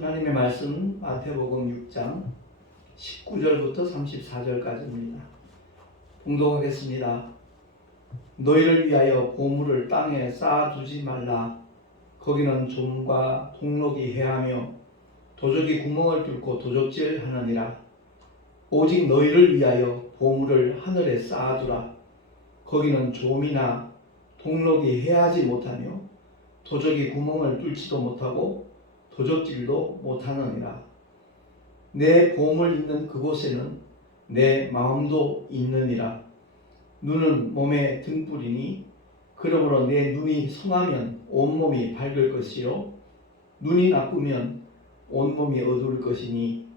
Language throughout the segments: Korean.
하나님의 말씀 마태복음 6장 19절부터 34절까지입니다. 봉독하겠습니다. 너희를 위하여 보물을 땅에 쌓아두지 말라. 거기는 좀과 동록이 해하며 도적이 구멍을 뚫고 도적질 하느니라. 오직 너희를 위하여 보물을 하늘에 쌓아두라. 거기는 좀이나 동록이 해하지 못하며 도적이 구멍을 뚫지도 못하고 도적질도 못하느니라. 내 보물 있는 그곳에는 내 마음도 있느니라. 눈은 몸의 등불이니 그러므로 내 눈이 성하면 온몸이 밝을 것이요 눈이 나쁘면 온몸이 어두울 것이니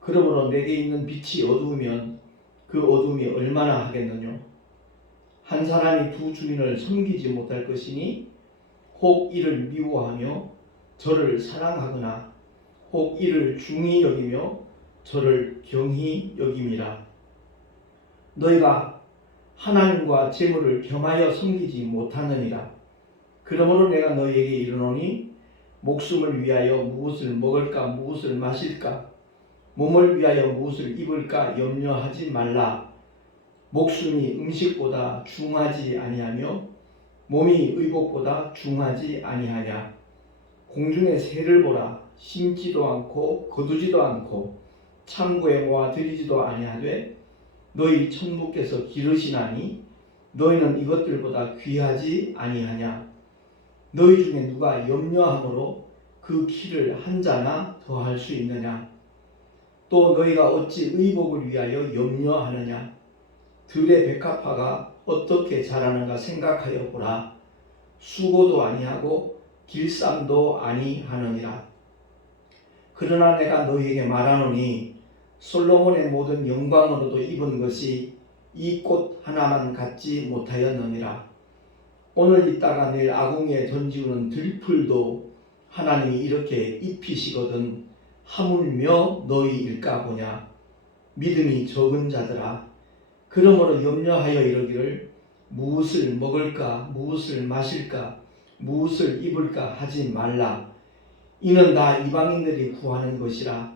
그러므로 내게 있는 빛이 어두우면 그 어둠이 얼마나 하겠느냐. 한 사람이 두 주인을 섬기지 못할 것이니 혹 이를 미워하며 저를 사랑하거나 혹 이를 중히 여기며 저를 경히 여김이라. 너희가 하나님과 재물을 겸하여 섬기지 못하느니라. 그러므로 내가 너희에게 이르노니 목숨을 위하여 무엇을 먹을까 무엇을 마실까 몸을 위하여 무엇을 입을까 염려하지 말라. 목숨이 음식보다 중하지 아니하며 몸이 의복보다 중하지 아니하냐. 공중의 새를 보라. 심지도 않고 거두지도 않고 창고에 모아 들이지도 아니하되 너희 천부께서 기르시나니 너희는 이것들보다 귀하지 아니하냐. 너희 중에 누가 염려함으로 그 키를 한 자나 더할 수 있느냐. 또 너희가 어찌 의복을 위하여 염려하느냐. 들의 백합화가 어떻게 자라는가 생각하여 보라. 수고도 아니하고 길쌈도 아니하느니라. 그러나 내가 너희에게 말하노니 솔로몬의 모든 영광으로도 입은 것이 이 꽃 하나만 갖지 못하였느니라. 오늘 있다가 내일 아궁이에 던지우는 들풀도 하나님이 이렇게 입히시거든 하물며 너희일까 보냐. 믿음이 적은 자들아, 그러므로 염려하여 이르기를 무엇을 먹을까 무엇을 마실까 무엇을 입을까 하지 말라. 이는 다 이방인들이 구하는 것이라.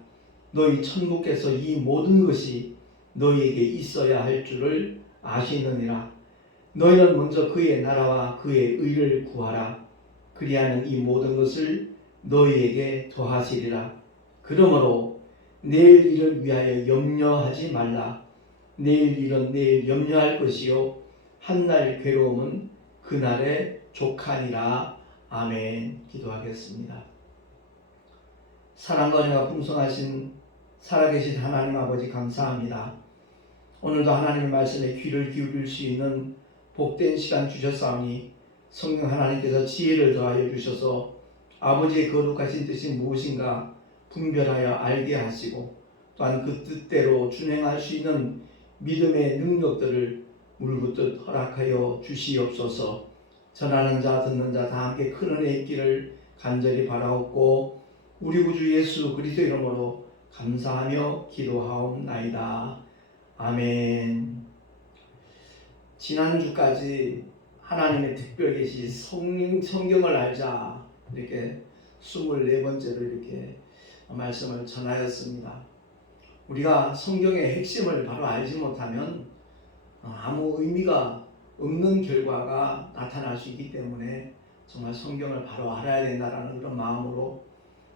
너희 천부께서 이 모든 것이 너희에게 있어야 할 줄을 아시느니라. 너희는 먼저 그의 나라와 그의 의를 구하라. 그리하면 이 모든 것을 너희에게 더하시리라. 그러므로 내일 일을 위하여 염려하지 말라. 내일 일은 내일 염려할 것이요 한날 괴로움은 그날에 족하니라. 아멘. 기도하겠습니다. 사랑과 은혜가 풍성하신 살아계신 하나님 아버지 감사합니다. 오늘도 하나님의 말씀에 귀를 기울일 수 있는 복된 시간 주셨사오니 성령 하나님께서 지혜를 더하여 주셔서 아버지의 거룩하신 뜻이 무엇인가 분별하여 알게 하시고 또한 그 뜻대로 준행할 수 있는 믿음의 능력들을 물붓듯 허락하여 주시옵소서. 전하는 자 듣는 자 다 함께 큰 은혜 있기를 간절히 바라옵고 우리 구주 예수 그리스도 이름으로 감사하며 기도하옵나이다. 아멘. 지난주까지 하나님의 특별 계시 성경을 알자 이렇게 24번째로 이렇게 말씀을 전하였습니다. 우리가 성경의 핵심을 바로 알지 못하면 아무 의미가 없는 결과가 나타날 수 있기 때문에 정말 성경을 바로 알아야 된다라는 그런 마음으로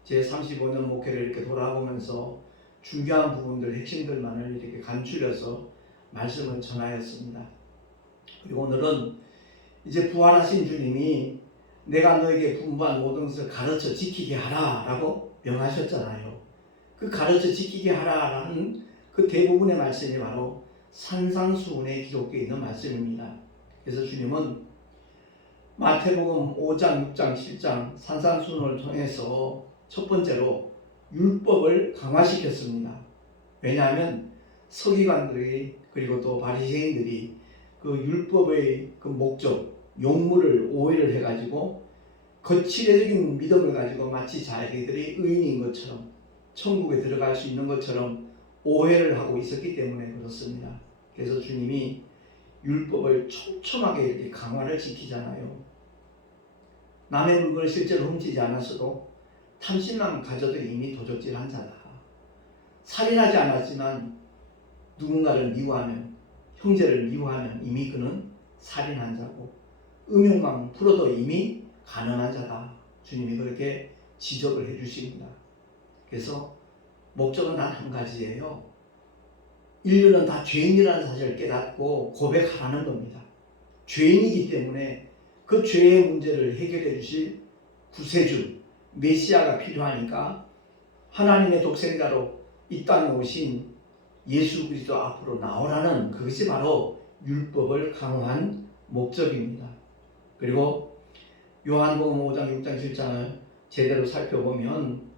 제 35년 목회를 이렇게 돌아보면서 중요한 부분들, 핵심들만을 이렇게 간추려서 말씀을 전하였습니다. 그리고 오늘은 이제 부활하신 주님이 내가 너에게 분부한 모든 것을 가르쳐 지키게 하라 라고 명하셨잖아요. 그 가르쳐 지키게 하라라는 그 대부분의 말씀이 바로 산상수훈에 기록되어 있는 말씀입니다. 그래서 주님은 마태복음 5장, 6장, 7장 산상수훈을 통해서 첫 번째로 율법을 강화시켰습니다. 왜냐하면 서기관들이 그리고 또 바리새인들이 그 율법의 그 목적, 용무를 오해를 해가지고 거칠해진 믿음을 가지고 마치 자기들이 의인인 것처럼 천국에 들어갈 수 있는 것처럼 오해를 하고 있었기 때문에 그렇습니다. 그래서 주님이 율법을 촘촘하게 이렇게 강화를 시키잖아요. 남의 물건을 실제로 훔치지 않았어도 탐심만 가져도 이미 도적질한 자다. 살인하지 않았지만 누군가를 미워하면, 형제를 미워하면 이미 그는 살인한 자고, 음욕만 풀어도 이미 가늠한 자다. 주님이 그렇게 지적을 해주십니다. 그래서 목적은 단 한 가지예요. 인류는 다 죄인이라는 사실을 깨닫고 고백하라는 겁니다. 죄인이기 때문에 그 죄의 문제를 해결해 주실 구세주, 메시아가 필요하니까 하나님의 독생자로 이 땅에 오신 예수 그리스도 앞으로 나오라는, 그것이 바로 율법을 강화한 목적입니다. 그리고 요한복음 5장, 6장, 7장을 제대로 살펴보면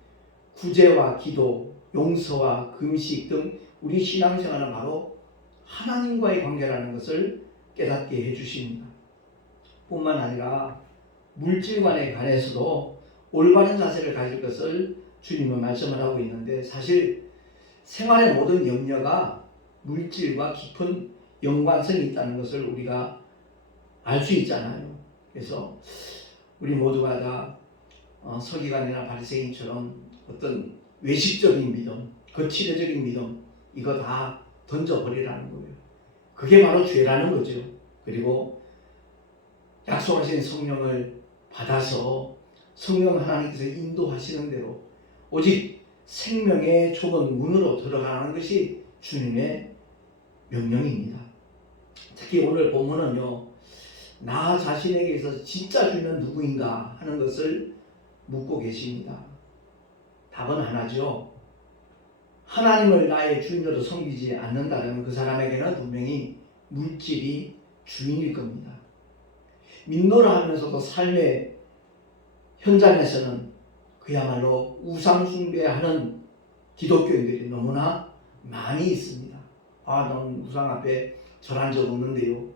구제와 기도, 용서와 금식 등 우리 신앙생활은 바로 하나님과의 관계라는 것을 깨닫게 해주십니다. 뿐만 아니라 물질관에 관해서도 올바른 자세를 가질 것을 주님은 말씀을 하고 있는데, 사실 생활의 모든 염려가 물질과 깊은 연관성이 있다는 것을 우리가 알 수 있잖아요. 그래서 우리 모두가 다 서기관이나 바리새인처럼 어떤 외식적인 믿음, 거칠어적인 믿음, 이거 다 던져버리라는 거예요. 그게 바로 죄라는 거죠. 그리고 약속하신 성령을 받아서 성령 하나님께서 인도하시는 대로 오직 생명의 좁은 문으로 들어가는 것이 주님의 명령입니다. 특히 오늘 본문은요, 나 자신에게 있어서 진짜 주님은 누구인가 하는 것을 묻고 계십니다. 답은 하나죠. 하나님을 나의 주인으로 섬기지 않는다면 그 사람에게는 분명히 물질이 주인일 겁니다. 믿노라 하면서도 삶의 현장에서는 그야말로 우상 숭배하는 기독교인들이 너무나 많이 있습니다. 난 우상 앞에 절한 적 없는데요.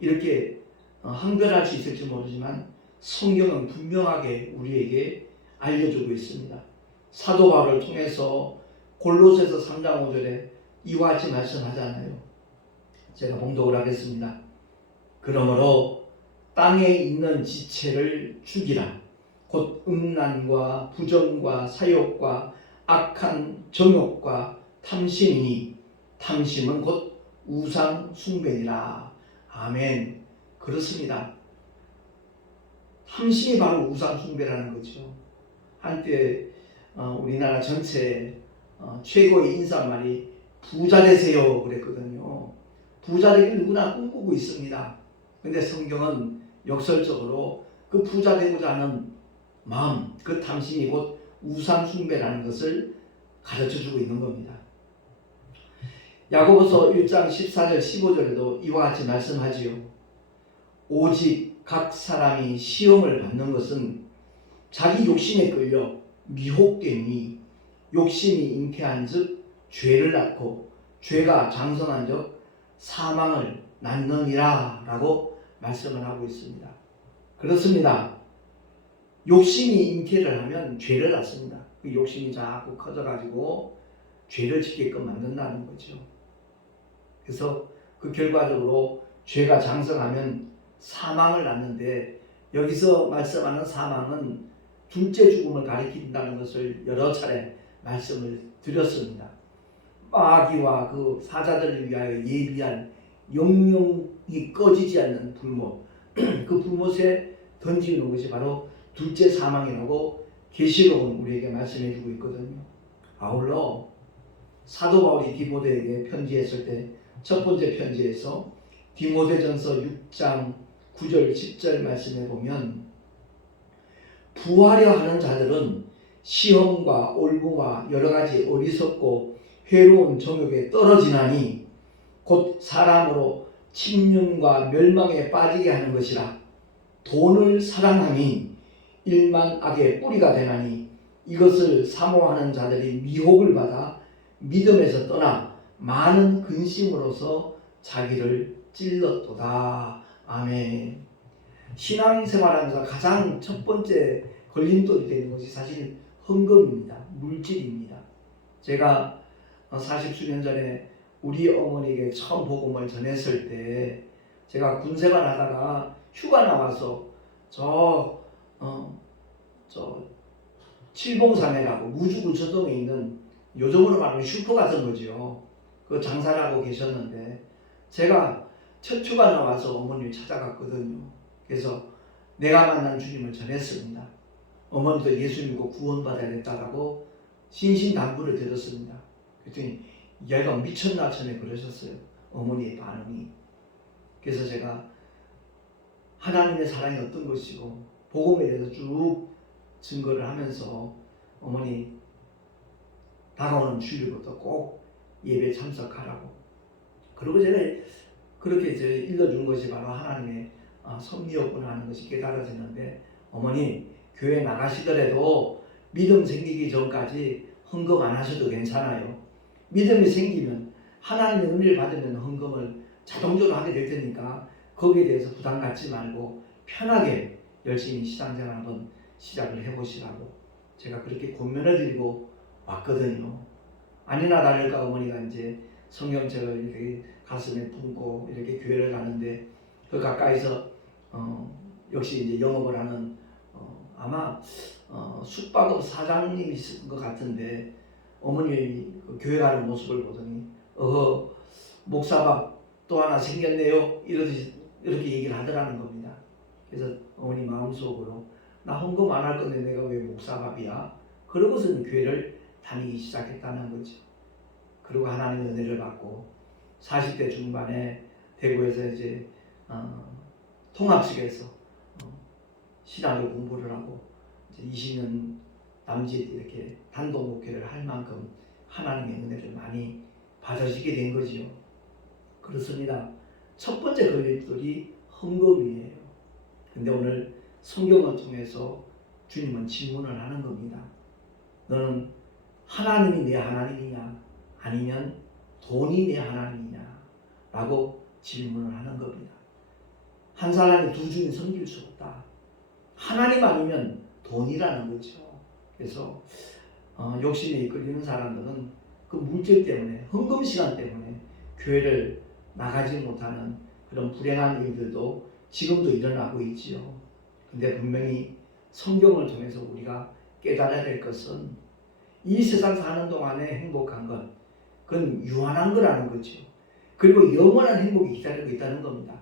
이렇게 항변할 수 있을지 모르지만 성경은 분명하게 우리에게 알려주고 있습니다. 사도 바울을 통해서 골로새서 3장 5절에 이와 같이 말씀하잖아요. 제가 봉독을 하겠습니다. 그러므로 땅에 있는 지체를 죽이라. 곧 음란과 부정과 사욕과 악한 정욕과 탐심이니 탐심은 곧 우상 숭배니라. 아멘. 그렇습니다. 탐심이 바로 우상 숭배라는 거죠. 한때 우리나라 전체 최고의 인사말이 부자 되세요 그랬거든요. 부자 되기를 누구나 꿈꾸고 있습니다. 근데 성경은 역설적으로 그 부자 되고자 하는 마음, 그 탐심이 곧 우상 숭배라는 것을 가르쳐주고 있는 겁니다. 야고보서 1장 14절 15절에도 이와 같이 말씀하지요. 오직 각 사람이 시험을 받는 것은 자기 욕심에 끌려 미혹되니 욕심이 잉태한 즉 죄를 낳고 죄가 장성한 즉 사망을 낳느니라 라고 말씀을 하고 있습니다. 그렇습니다. 욕심이 잉태를 하면 죄를 낳습니다. 그 욕심이 자꾸 커져가지고 죄를 짓게끔 만든다는 거죠. 그래서 그 결과적으로 죄가 장성하면 사망을 낳는데, 여기서 말씀하는 사망은 둘째 죽음을 가리킨다는 것을 여러 차례 말씀을 드렸습니다. 마귀와 그 사자들을 위하여 예비한 영영이 꺼지지 않는 불못, 그 불못에 던지는 것이 바로 둘째 사망이라고 계시록은 우리에게 말씀해주고 있거든요. 아울러 사도 바울이 디모데에게 편지했을 때 첫 번째 편지에서 디모데전서 6장 9절 10절 말씀에 보면 부하려 하는 자들은 시험과 올무와 여러 가지 어리석고 해로운 정욕에 떨어지나니 곧 사람으로 침륜과 멸망에 빠지게 하는 것이라. 돈을 사랑함이 일만 악의 뿌리가 되나니 이것을 사모하는 자들이 미혹을 받아 믿음에서 떠나 많은 근심으로서 자기를 찔렀도다. 아멘. 신앙생활하면서 가장 첫 번째 걸림돌이 되는 것이 사실 헌금입니다. 물질입니다. 제가 40수년 전에 우리 어머니에게 처음 복음을 전했을 때, 제가 군생활 하다가 휴가 나와서 저 칠봉산해라고 무주구천동에 있는 요즘으로 말하면 슈퍼 같은 거죠. 그 장사를 하고 계셨는데 제가 첫 휴가 나와서 어머니를 찾아갔거든요. 그래서 내가 만난 주님을 전했습니다. 어머니도 예수 믿고 구원받아야 된다라고 신신당부를 드렸습니다. 그랬더니 얘가 미쳤나 처음에 그러셨어요. 어머니의 반응이. 그래서 제가 하나님의 사랑이 어떤 것이고 복음에 대해서 쭉 증거를 하면서 어머니 다가오는 주일부터 꼭 예배에 참석하라고. 그리고 제가 그렇게 이제 일러준 것이 바로 하나님의 섭리였구나 하는 것이 깨달아지는데, 어머니 교회 나가시더라도 믿음 생기기 전까지 헌금 안 하셔도 괜찮아요. 믿음이 생기면 하나님의 은혜를 받으면 헌금을 자동적으로 하게 될 테니까 거기에 대해서 부담 갖지 말고 편하게 열심히 신앙생활 한번 시작을 해보시라고 제가 그렇게 권면을 드리고 왔거든요. 아니나 다를까 어머니가 이제 성경책을 이렇게 가슴에 품고 이렇게 교회를 가는데 그 가까이서 역시 이제 영업을 하는 아마 숙박업 사장님이신 것 같은데 어머니 그 교회 가는 모습을 보더니 목사밥 또 하나 생겼네요 이렇게 얘기를 하더라는 겁니다. 그래서 어머니 마음속으로 나 헌금 안 할 건데 내가 왜 목사밥이야? 그러고서는 교회를 다니기 시작했다는 거죠. 그리고 하나님의 은혜를 받고 40대 중반에 대구에서 이제 통합식에서 신학을 공부를 하고 이제 20년 남짓 이렇게 단독 목회를 할 만큼 하나님의 은혜를 많이 받으시게 된 거지요. 그렇습니다. 첫 번째 걸림돌이 헌금이에요. 근데 오늘 성경을 통해서 주님은 질문을 하는 겁니다. 너는 하나님이 내 하나님이냐 아니면 돈이 내 하나님이냐 라고 질문을 하는 겁니다. 한 사람이 두 주인 섬길 수 없다. 하나님 아니면 돈이라는 거죠. 그래서 욕심에 이끌리는 사람들은 그 물질 때문에 헌금 시간 때문에 교회를 나가지 못하는 그런 불행한 일들도 지금도 일어나고 있지요. 근데 분명히 성경을 통해서 우리가 깨달아야 될 것은 이 세상 사는 동안에 행복한 것, 그건 유한한 거라는 거죠. 그리고 영원한 행복이 기다리고 있다는 겁니다.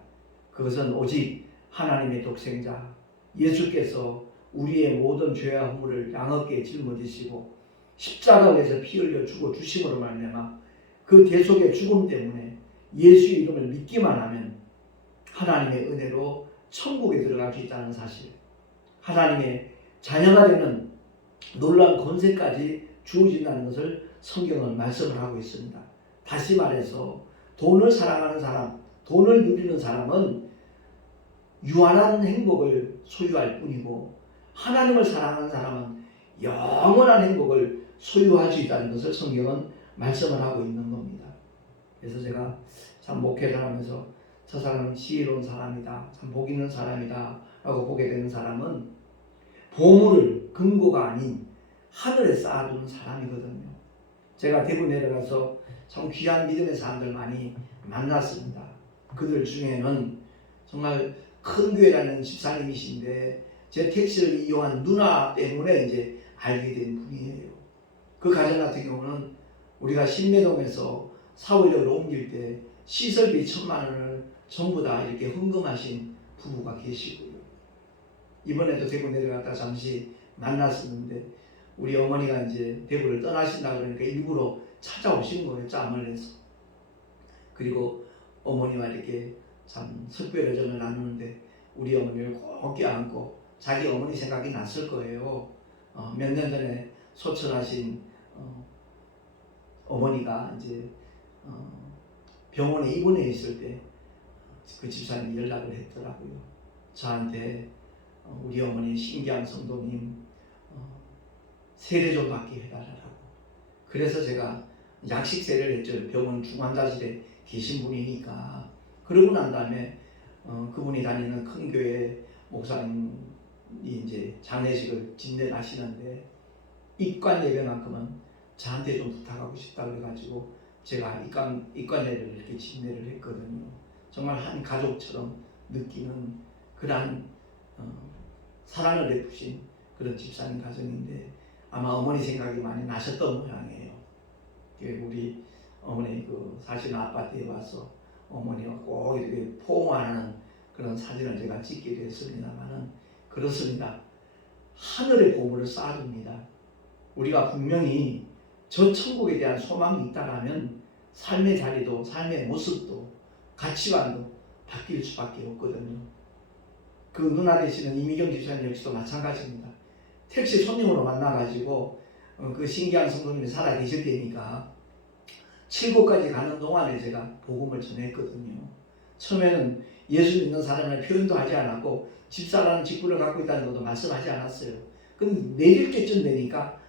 그것은 오직 하나님의 독생자 예수께서 우리의 모든 죄와 허물을 양없게 짊어지시고 십자가에서 피 흘려 죽어 주심으로 말미암아 그 대속의 죽음 때문에 예수의 이름을 믿기만 하면 하나님의 은혜로 천국에 들어갈 수 있다는 사실, 하나님의 자녀가 되는 놀라운 권세까지 주어진다는 것을 성경은 말씀을 하고 있습니다. 다시 말해서 돈을 사랑하는 사람, 돈을 누리는 사람은 유한한 행복을 소유할 뿐이고 하나님을 사랑하는 사람은 영원한 행복을 소유할 수 있다는 것을 성경은 말씀을 하고 있는 겁니다. 그래서 제가 참 목회를 하면서 저 사람은 지혜로운 사람이다, 참 복 있는 사람이다 라고 보게 되는 사람은 보물을 금고가 아닌 하늘에 쌓아두는 사람이거든요. 제가 대구 내려가서 참 귀한 믿음의 사람들 많이 만났습니다. 그들 중에는 정말 큰 교회라는 집사님이신데 제 택시를 이용한 누나 때문에 이제 알게 된 분이에요. 그 가정 같은 경우는 우리가 신매동에서 사월역으로 옮길 때 시설비 1,000만 원을 전부 다 이렇게 헌금하신 부부가 계시고요. 이번에도 대구 내려갔다 잠시 만났었는데 우리 어머니가 이제 대구를 떠나신다 그러니까 일부러 찾아오신 거예요. 짬을 내서. 그리고 어머니와 이렇게 참 석별의 정을 나누는데 우리 어머니를 꼭 껴안고 자기 어머니 생각이 났을 거예요. 몇 년 전에 소천하신 어머니가 이제 병원에 입원해 있을 때 그 집사님이 연락을 했더라고요. 저한테 우리 어머니 신기한 성도님 세례 좀 받게 해달라고. 그래서 제가 약식 세례를 했죠. 병원 중환자실에 계신 분이니까. 그러고 난 다음에 그분이 다니는 큰 교회 목사님이 이제 장례식을 진행하시는데 입관 예배만큼은 저한테 좀 부탁하고 싶다 그래가지고 제가 입관 예배를 이렇게 진행을 했거든요. 정말 한 가족처럼 느끼는 그러한 사랑을 베푸신 그런 집사님 가정인데 아마 어머니 생각이 많이 나셨던 모양이에요. 우리 어머니 사시는 아파트에 와서 어머니가 꼭 이렇게 포옹하는 그런 사진을 제가 찍게 됐습니다만은 그렇습니다. 하늘의 보물을 쌓아둡니다. 우리가 분명히 저 천국에 대한 소망이 있다라면 삶의 자리도 삶의 모습도 가치관도 바뀔 수밖에 없거든요. 그 누나 되시는 이미경 집사님 역시도 마찬가지입니다. 택시 손님으로 만나가지고 그 신기한 성도님이 살아 계실 때니까 7곳까지 가는 동안에 제가 복음을 전했거든요. 처음에는 예수 믿는 사람을 표현도 하지 않았고 집사라는 직분을 갖고 있다는 것도 말씀하지 않았어요. 근데 내릴 때쯤 되니까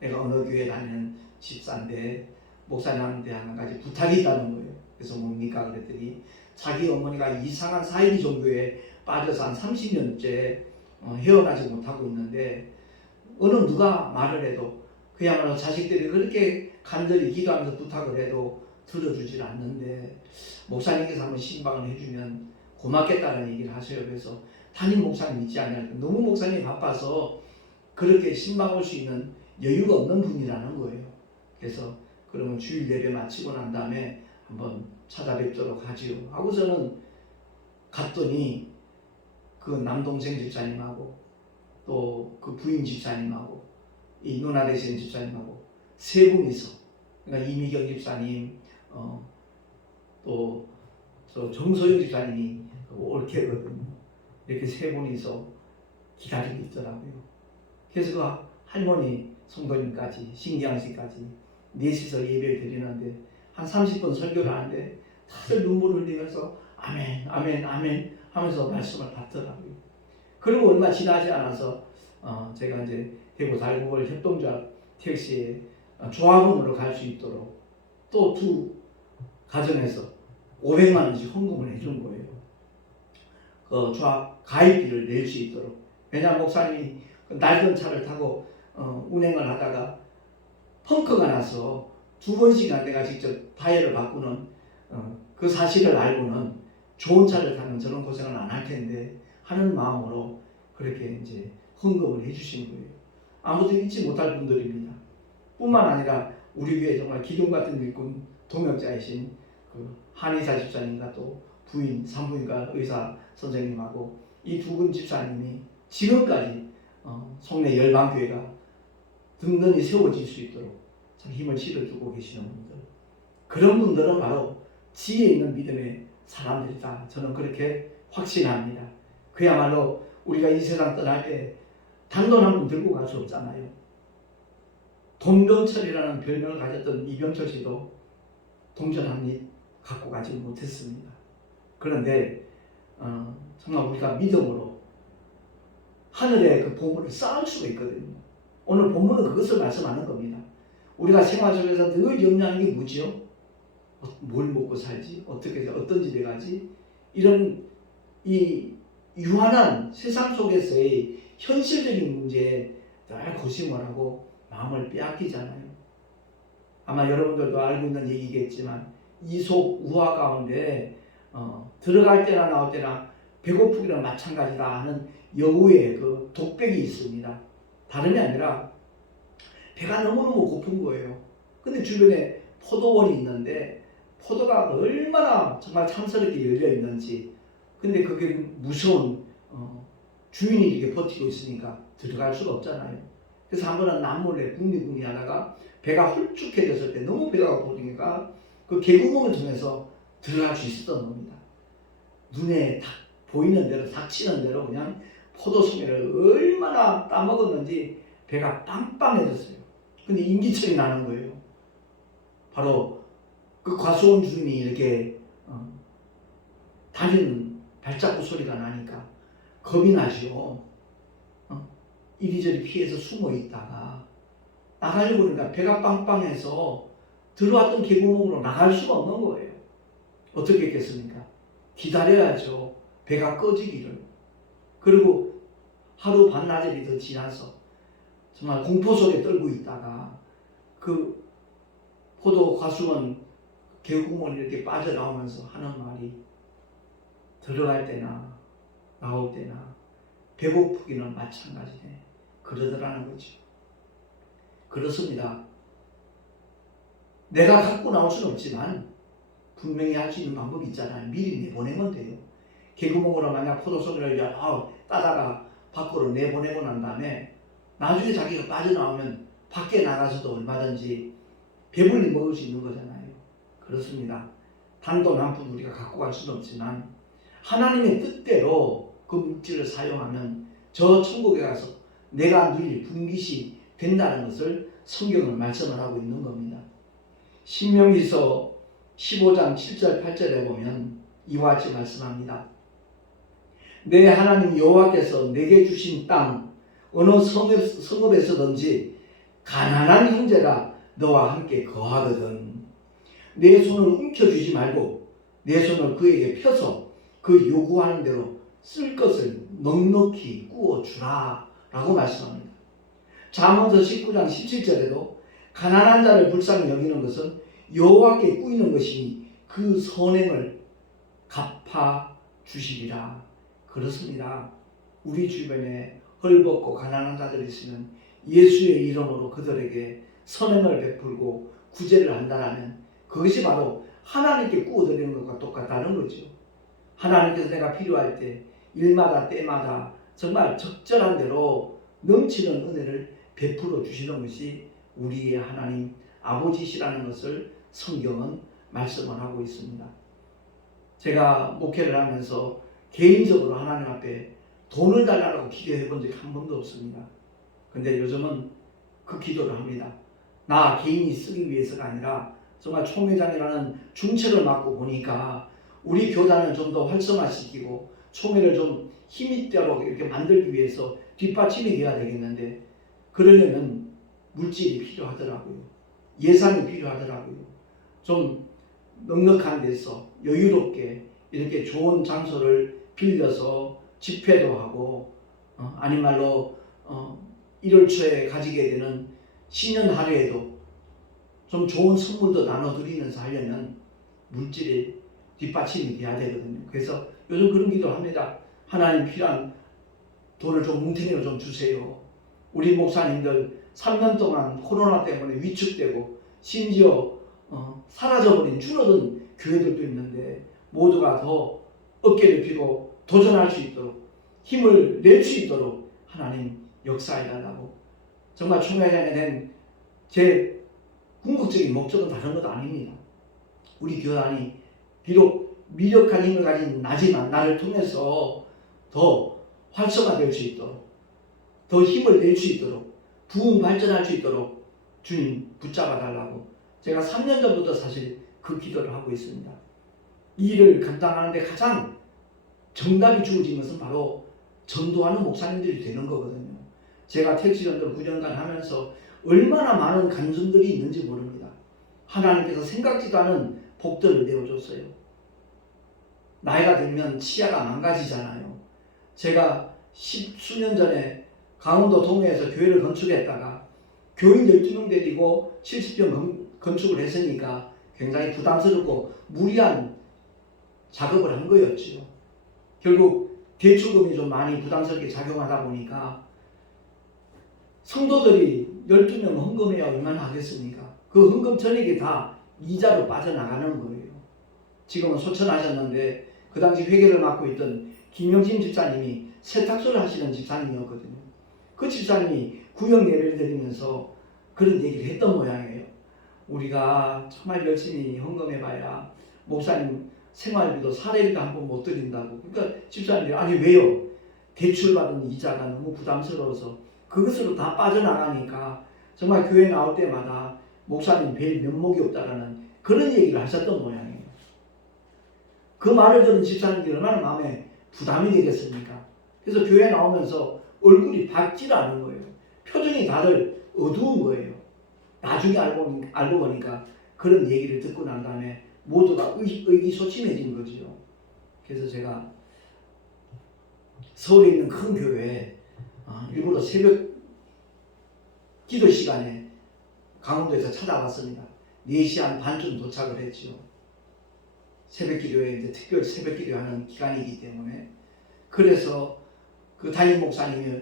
내가 어느 교회 다니는 집사인데 목사님한테 한 가지 부탁이 있다는 거예요. 그래서 뭡니까? 그랬더니 자기 어머니가 이상한 사이비 종교에 빠져서 한 30년째 헤어나지 못하고 있는데 어느 누가 말을 해도 그야말로 자식들이 그렇게 간절히 기도하면서 부탁을 해도 들어주질 않는데 목사님께서 한번 신방을 해주면 고맙겠다는 얘기를 하셔요. 그래서 담임 목사님 있지 않냐고 너무 목사님이 바빠서 그렇게 신방 올 수 있는 여유가 없는 분이라는 거예요. 그래서 그러면 주일 예배 마치고 난 다음에 한번 찾아뵙도록 하지요. 하고서는 갔더니 그 남동생 집사님하고 또 그 부인 집사님하고 이 누나 되시는 집사님하고 세 분이서 그러니까 이미경 집사님 또 저 정소영 집사님이 올케거든요. 이렇게 세 분이서 기다리고 있더라고요. 그래서 그 할머니 성도님까지 신기양 씨까지 넷이서 예배를 드리는데 한 30분 설교를 하는데 다들 눈물을 흘리면서 아멘 아멘 아멘 하면서 말씀을 받더라고요. 그리고 얼마 지나지 않아서 제가 이제 대구 달구월 협동조합 택시에 조합원으로 갈 수 있도록 또 두 가정에서 500만 원씩 헌금을 해준 거예요. 그 조합 가입비를 낼 수 있도록. 왜냐하면 목사님이 낡은 차를 타고 운행을 하다가 펑크가 나서 2번씩이나 내가 직접 타이어를 바꾸는 그 사실을 알고는 좋은 차를 타면 저런 고생을 안 할 텐데 하는 마음으로 그렇게 이제 헌금을 해주신 거예요. 아무도 잊지 못할 분들입니다. 뿐만 아니라 우리 교회 정말 기둥 같은 일꾼 동역자이신 그 한의사 집사님과 또 부인 산부인과 의사 선생님하고 이 두 분 집사님이 지금까지 송내 열방교회가 든든히 세워질 수 있도록 참 힘을 실어주고 계시는 분들, 그런 분들은 바로 지혜 있는 믿음의 사람들이다. 저는 그렇게 확신합니다. 그야말로 우리가 이 세상 떠날 때 단돈 한 푼 들고 갈 수 없잖아요. 돈병철이라는 별명을 가졌던 이병철 씨도 동전 한 입 갖고 가지 못했습니다. 그런데 정말 우리가 믿음으로 하늘의 그 보물을 쌓을 수가 있거든요. 오늘 본문은 그것을 말씀하는 겁니다. 우리가 생활 속에서 늘 염려하는 게 뭐지요? 뭘 먹고 살지? 어떤 집에 가지? 이런 이 유한한 세상 속에서의 현실적인 문제에 늘 고심을 하고 마음을 빼앗기잖아요. 아마 여러분들도 알고 있는 얘기겠지만 이솝 우화 가운데 들어갈 때나 나올 때나 배고프기랑 마찬가지다 하는 여우의 그 독백이 있습니다. 다름이 아니라 배가 너무너무 고픈 거예요. 근데 주변에 포도원이 있는데 포도가 얼마나 정말 탐스럽게 열려 있는지, 근데 그게 무서운 주인이 이렇게 버티고 있으니까 들어갈 수가 없잖아요. 그래서 한 번은 남몰래 궁리궁리 하다가 배가 홀쭉해졌을 때 너무 배가 고프니까 그 개구멍을 통해서 들어갈 수 있었던 겁니다. 눈에 딱 보이는 대로 닥치는 대로 그냥 포도송이를 얼마나 따먹었는지 배가 빵빵해졌어요. 근데 인기척이 나는 거예요. 바로 그 과수원 주인이 이렇게 달리는 발자국 소리가 나니까 겁이 나죠. 이리저리 피해서 숨어 있다가 나가려고 그러니까 배가 빵빵해서 들어왔던 개구멍으로 나갈 수가 없는 거예요. 어떻게 했겠습니까? 기다려야죠. 배가 꺼지기를. 그리고 하루 반나절이 더 지나서 정말 공포 속에 떨고 있다가 그 포도 과수원 개구멍을 이렇게 빠져나오면서 하는 말이 들어갈 때나 나올 때나 배고프기는 마찬가지네. 그러더라는 거죠. 그렇습니다. 내가 갖고 나올 수는 없지만 분명히 할 수 있는 방법이 있잖아요. 미리 내보내면 돼요. 개구멍으로 만약 포도송이를 따다가 밖으로 내보내고 난 다음에 나중에 자기가 빠져나오면 밖에 나가서도 얼마든지 배불리 먹을 수 있는 거잖아요. 그렇습니다. 단돈1푼 우리가 갖고 갈 수는 없지만 하나님의 뜻대로 그 물질을 사용하면 저 천국에 가서 내가 누릴 분깃이 된다는 것을 성경은 말씀을 하고 있는 겁니다. 신명기서 15장 7절 8절에 보면 이와 같이 말씀합니다. 내 하나님 여호와께서 내게 주신 땅 어느 성읍에서든지 가난한 형제가 너와 함께 거하거든 내 손을 움켜쥐지 말고 내 손을 그에게 펴서 그 요구하는 대로 쓸 것을 넉넉히 구워주라 라고 말씀합니다. 잠언서 19장 17절에도 가난한 자를 불쌍히 여기는 것은 여호와께 꾸이는 것이니 그 선행을 갚아주시리라. 그렇습니다. 우리 주변에 헐벗고 가난한 자들이 있으면 예수의 이름으로 그들에게 선행을 베풀고 구제를 한다면 그것이 바로 하나님께 구워드리는 것과 똑같다는 거죠. 하나님께서 내가 필요할 때 일마다 때마다 정말 적절한 대로 넘치는 은혜를 베풀어 주시는 것이 우리의 하나님 아버지시라는 것을 성경은 말씀을 하고 있습니다. 제가 목회를 하면서 개인적으로 하나님 앞에 돈을 달라고 기도해 본 적이 한 번도 없습니다. 근데 요즘은 그 기도를 합니다. 나 개인이 쓰기 위해서가 아니라 정말 총회장이라는 중책을 맡고 보니까 우리 교단을 좀 더 활성화시키고 총회를 좀 힘있도록 이렇게 만들기 위해서 뒷받침이 돼야 되겠는데 그러려면 물질이 필요하더라고요. 예산이 필요하더라고요. 좀 넉넉한 데서 여유롭게 이렇게 좋은 장소를 빌려서 집회도 하고 아닌 말로 1월 초에 가지게 되는 신년 하루에도 좀 좋은 선물도 나눠드리면서 하려면 물질이 뒷받침이 돼야 되거든요. 그래서 요즘 그런 기도를 합니다. 하나님 필요한 돈을 좀 뭉탱이로 좀 주세요. 우리 목사님들 3년 동안 코로나 때문에 위축되고 심지어 사라져버린 줄어든 교회들도 있는데 모두가 더 어깨를 펴고 도전할 수 있도록 힘을 낼 수 있도록 하나님 역사해달라고. 정말 총회장이 된 제 궁극적인 목적은 다른 것도 아닙니다. 우리 교단이 비록 미력한 힘을 가진 나지만 나를 통해서 더 활성화될 수 있도록 더 힘을 낼 수 있도록 부흥 발전할 수 있도록 주님 붙잡아 달라고 제가 3년 전부터 사실 그 기도를 하고 있습니다. 이 일을 감당하는데 가장 정답이 주어진 것은 바로 전도하는 목사님들이 되는 거거든요. 제가 택시전도 9년간 하면서 얼마나 많은 간증들이 있는지 모릅니다. 하나님께서 생각지도 않은 복들을 내어줬어요. 나이가 들면 치아가 망가지잖아요. 제가 10수년 전에 강원도 동해에서 교회를 건축했다가 교인 12명 데리고 70평 건축을 했으니까 굉장히 부담스럽고 무리한 작업을 한 거였죠. 결국 대출금이 좀 많이 부담스럽게 작용하다 보니까 성도들이 12명 헌금해야 얼마나 하겠습니까? 그 헌금 전액이 다 이자로 빠져나가는 거예요. 지금은 소천하셨는데 그 당시 회계를 맡고 있던 김영진 집사님이 세탁소를 하시는 집사님이었거든요. 그 집사님이 구역 예배를 드리면서 그런 얘기를 했던 모양이에요. 우리가 정말 열심히 헌금해봐야 목사님 생활비도 사례비도 한 번 못 드린다고. 그러니까 집사님이 아니 왜요? 대출받은 이자가 너무 부담스러워서 그것으로 다 빠져나가니까 정말 교회 나올 때마다 목사님 뵐 면목이 없다라는 그런 얘기를 하셨던 모양이에요. 그 말을 들은 집사님들이 얼마나 마음에 부담이 되겠습니까? 그래서 교회 나오면서 얼굴이 밝지 않은 거예요. 표정이 다들 어두운 거예요. 나중에 알고 보니까 그런 얘기를 듣고 난 다음에 모두가 의기소침해진 거죠. 그래서 제가 서울에 있는 큰 교회에 일부러 새벽 기도 시간에 강원도에서 찾아왔습니다. 4시 한 반쯤 도착을 했죠. 새벽 기도에 이제 특별 새벽 기도하는 기간이기 때문에. 그래서 그 담임 목사님이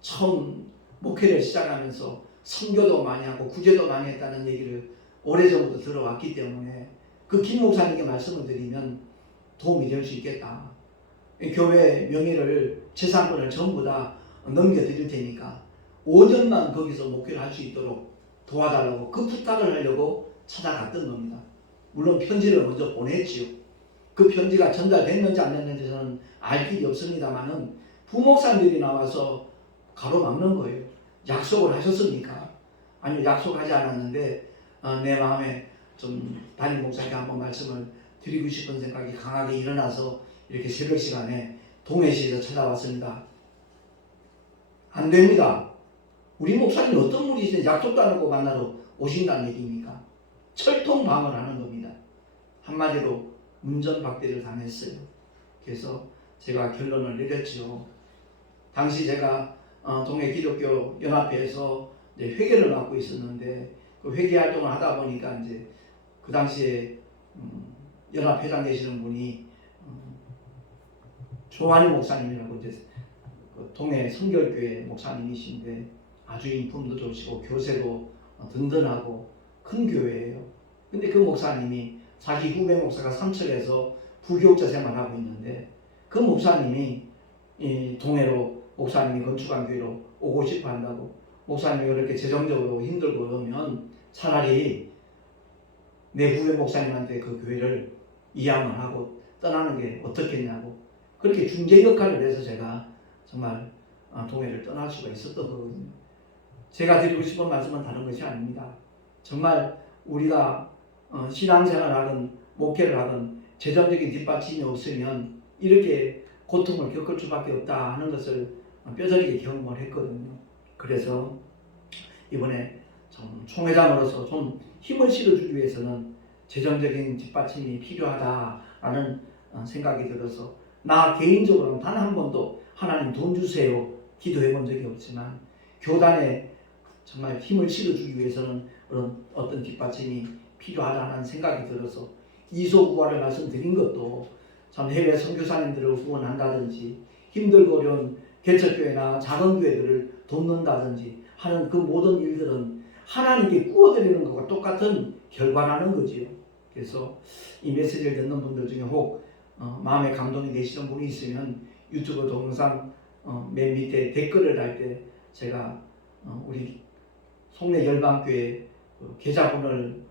처음 목회를 시작하면서 선교도 많이 하고 구제도 많이 했다는 얘기를 오래전부터 들어왔기 때문에 그 김 목사님께 말씀을 드리면 도움이 될 수 있겠다. 교회 명예를 재산권을 전부 다 넘겨드릴 테니까 5년만 거기서 목회를 할 수 있도록 도와달라고 그 부탁을 하려고 찾아갔던 겁니다. 물론 편지를 먼저 보냈지요. 그 편지가 전달됐는지 안 됐는지 저는 알 길이 없습니다만은 부목사님들이 나와서 가로막는 거예요. 약속을 하셨습니까? 아니요, 약속하지 않았는데 내 마음에 좀 담임 목사님께 한번 말씀을 드리고 싶은 생각이 강하게 일어나서 이렇게 새벽 시간에 동해시에서 찾아왔습니다. 안 됩니다. 우리 목사님 어떤 분이신지 약속도 안 하고 만나러 오신다는 얘기입니까? 철통방을 하는 겁니다. 한마디로 문전박대를 당했어요. 그래서 제가 결론을 내렸죠. 당시 제가 동해 기독교 연합회에서 회계를 맡고 있었는데 그 회계 활동을 하다 보니까 이제 그 당시에 연합회장 되시는 분이 조한희 목사님이라고 이제 그 동해 성결교회 목사님이신데 아주 인품도 좋으시고 교세도 든든하고 큰 교회예요. 근데 그 목사님이 자기 후배 목사가 삼척에서 부교육자 생활하고 있는데 그 목사님이 이 동해로 목사님이 건축한 교회로 오고 싶어 한다고, 목사님이 그렇게 재정적으로 힘들고 그러면 차라리 내 후배 목사님한테 그 교회를 이양을 하고 떠나는 게 어떻겠냐고 그렇게 중재 역할을 해서 제가 정말 동해를 떠날 수가 있었던 거거든요. 제가 드리고 싶은 말씀은 다른 것이 아닙니다. 정말 우리가 신앙생활을 하든 목회를 하든 재정적인 뒷받침이 없으면 이렇게 고통을 겪을 수밖에 없다 하는 것을 뼈저리게 경험을 했거든요. 그래서 이번에 총회장으로서 좀 힘을 실어주기 위해서는 재정적인 뒷받침이 필요하다라는 생각이 들어서 나 개인적으로는 단 한 번도 하나님 돈 주세요 기도해 본 적이 없지만 교단에 정말 힘을 실어주기 위해서는 그런 어떤 뒷받침이 필요하다는 생각이 들어서 이소구화를 말씀드린 것도 참 해외 선교사님들을 후원한다든지 힘들고 어려운 개척교회나 작은 교회들을 돕는다든지 하는 그 모든 일들은 하나님께 구워드리는 것과 똑같은 결과라는 거지요. 그래서 이 메시지를 듣는 분들 중에 혹 마음에 감동이 되시는 분이 있으면 유튜브 동영상 맨 밑에 댓글을 달 때 제가 우리 송내 열방교회 계좌번호를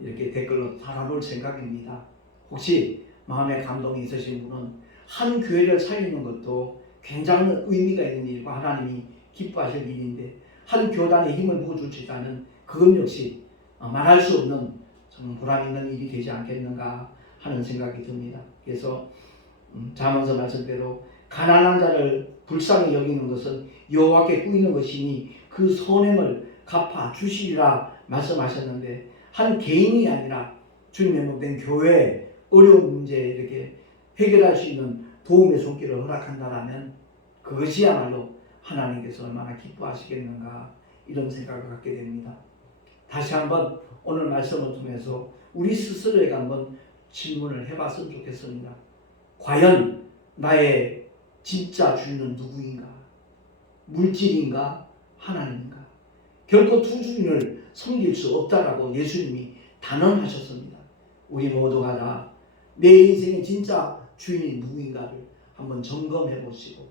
이렇게 댓글로 달아놓을 생각입니다. 혹시 마음에 감동이 있으신 분은 한 교회를 살리는 것도 굉장한 의미가 있는 일이고 하나님이 기뻐하실 일인데 한 교단에 힘을 부어줄 수 있다면 그것 역시 말할 수 없는 좀 보람 있는 일이 되지 않겠는가 하는 생각이 듭니다. 그래서 잠언서 말씀대로 가난한 자를 불쌍히 여기는 것은 여호와께 꾸이는 것이니 그 선행을 갚아 주시리라 말씀하셨는데 한 개인이 아니라 주님의 몸된 교회에 어려운 문제 이렇게 해결할 수 있는 도움의 손길을 허락한다라면 그것이야말로 하나님께서 얼마나 기뻐하시겠는가 이런 생각을 갖게 됩니다. 다시 한번 오늘 말씀을 통해서 우리 스스로에게 한번 질문을 해봤으면 좋겠습니다. 과연 나의 진짜 주인은 누구인가? 물질인가? 하나님인가? 결코 두 주인을 섬길 수 없다라고 예수님이 단언하셨습니다. 우리 모두가 다 내 인생의 진짜 주인이 누구인가를 한번 점검해 보시고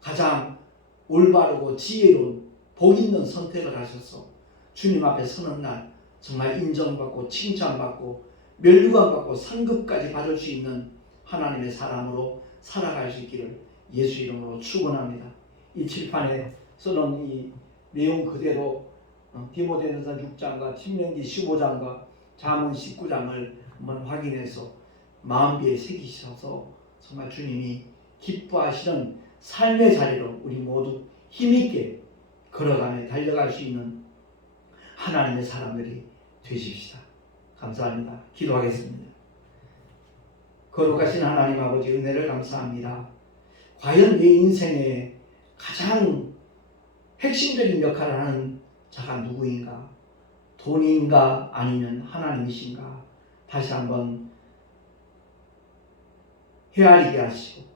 가장 올바르고 지혜로운 복 있는 선택을 하셔서 주님 앞에 서는 날 정말 인정받고 칭찬받고 멸류관받고 상급까지 받을 수 있는 하나님의 사람으로 살아갈 수 있기를 예수 이름으로 축원합니다. 이 칠판에 써놓은 이 내용 그대로 디모데전서 6장과 신명기 15장과 잠언 19장을 한번 확인해서 마음비에 새기셔서 정말 주님이 기뻐하시는 삶의 자리로 우리 모두 힘있게 걸어가며 달려갈 수 있는 하나님의 사람들이 되십시다. 감사합니다. 기도하겠습니다. 거룩하신 하나님 아버지 은혜를 감사합니다. 과연 내 인생에 가장 핵심적인 역할을 하는 자가 누구인가? 돈인가 아니면 하나님이신가? 다시 한번 헤아리게 하시고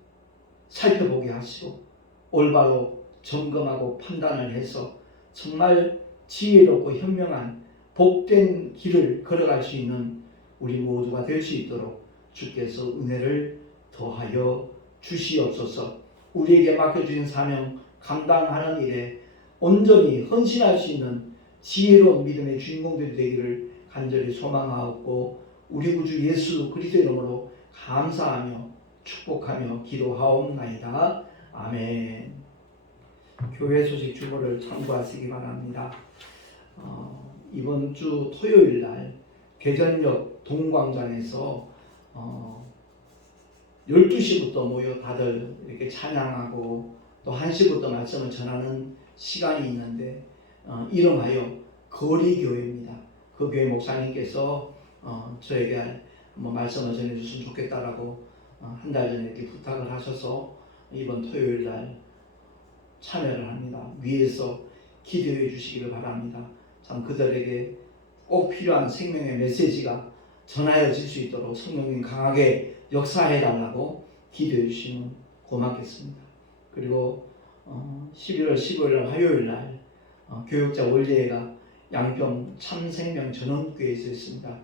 살펴보게 하시고 올바로 점검하고 판단을 해서 정말 지혜롭고 현명한 복된 길을 걸어갈 수 있는 우리 모두가 될 수 있도록 주께서 은혜를 더하여 주시옵소서. 우리에게 맡겨주신 사명 감당하는 일에 온전히 헌신할 수 있는 지혜로운 믿음의 주인공들이 되기를 간절히 소망하옵고 우리 구주 예수 그리스도의 이름으로 감사하며 축복하며 기도하옵나이다. 아멘. 교회 소식 주보를 참고하시기 바랍니다. 이번 주 토요일 날 대전역 동광장에서 12시부터 모여 다들 이렇게 찬양하고 또 1시부터 말씀을 전하는 시간이 있는데 이름하여 거리교회입니다. 그 교회 목사님께서 저에게 말씀을 전해주시면 좋겠다라고 한 달 전에 이렇게 부탁을 하셔서 이번 토요일 날 참여를 합니다. 위에서 기도해 주시기를 바랍니다. 참 그들에게 꼭 필요한 생명의 메시지가 전하여질 수 있도록 성령님 강하게 역사해 달라고 기도해 주시면 고맙겠습니다. 그리고 11월 15일 날 화요일 날 교육자 원례회가 양평 참생명 전원교회에서 있습니다.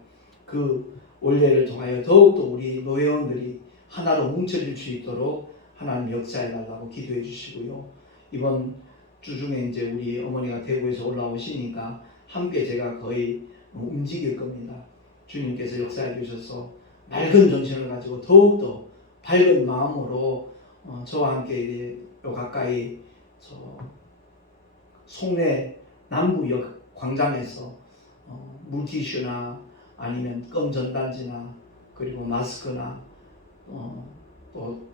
그 원례를 통하여 더욱더 우리 노회원들이 하나로 뭉쳐질 수 있도록 하나님 역사해 달라고 기도해 주시고요. 이번 주 중에 이제 우리 어머니가 대구에서 올라오시니까 함께 제가 거의 움직일 겁니다. 주님께서 역사해 주셔서 맑은 정신을 가지고 더욱더 밝은 마음으로 저와 함께 이제 요 가까이 저 송내 남부역 광장에서 물티슈나 아니면 껌 전단지나 그리고 마스크나 또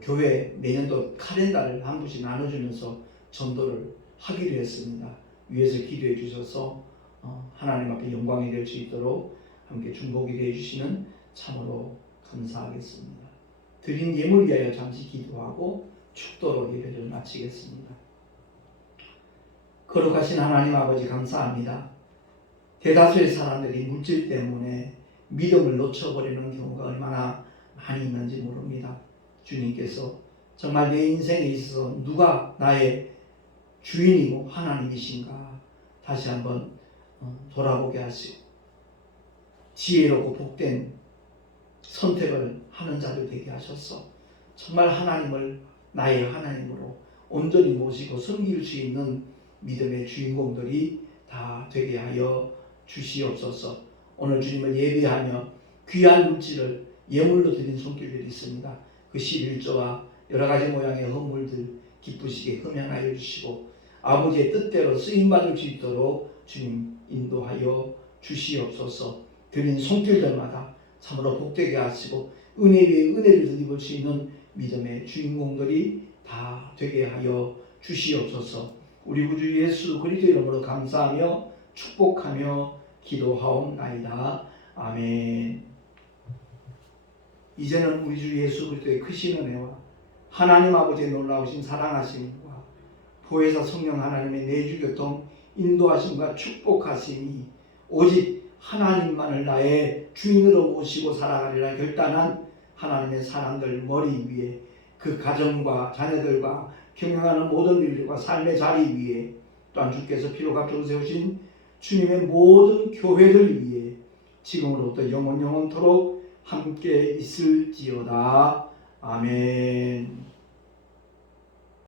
교회 내년도 카렌다를 한 부씩 나눠주면서 전도를 하기로 했습니다. 위에서 기도해 주셔서 하나님 앞에 영광이 될 수 있도록 함께 중보기도 해주시면 참으로 감사하겠습니다. 드린 예물 위하여 잠시 기도하고 축도로 예배를 마치겠습니다. 거룩하신 하나님 아버지 감사합니다. 대다수의 사람들이 물질 때문에 믿음을 놓쳐버리는 경우가 얼마나 많이 있는지 모릅니다. 주님께서 정말 내 인생에 있어서 누가 나의 주인이고 하나님이신가 다시 한번 돌아보게 하시고 지혜롭고 복된 선택을 하는 자들 되게 하셔서 정말 하나님을 나의 하나님으로 온전히 모시고 섬길 수 있는 믿음의 주인공들이 다 되게 하여 주시옵소서. 오늘 주님을 예배하며 귀한 물질을 예물로 드린 손길들이 있습니다. 그 11조와 여러 가지 모양의 헌물들 기쁘시게 흠양하여 주시고 아버지의 뜻대로 쓰임받을 수 있도록 주님 인도하여 주시옵소서. 드린 손길들마다 참으로 복되게 하시고 은혜 위에 은혜를 입을 수 있는 믿음의 주인공들이 다 되게 하여 주시옵소서. 우리 구주 예수 그리스도 이름으로 감사하며 축복하며 기도하옵나이다. 아멘. 이제는 우리 주 예수 그리스도의 크신 은혜와 하나님 아버지의 놀라우신 사랑하심과 보혜사 성령 하나님의 내주교통 인도하심과 축복하심이 오직 하나님만을 나의 주인으로 모시고 살아가리라 결단한 하나님의 사람들 머리 위에 그 가정과 자녀들과 경영하는 모든 일들과 삶의 자리 위에 또한 주께서 피로 값주고 세우신 주님의 모든 교회들 위에 지금으로부터 영원토록 함께 있을지어다. 아멘.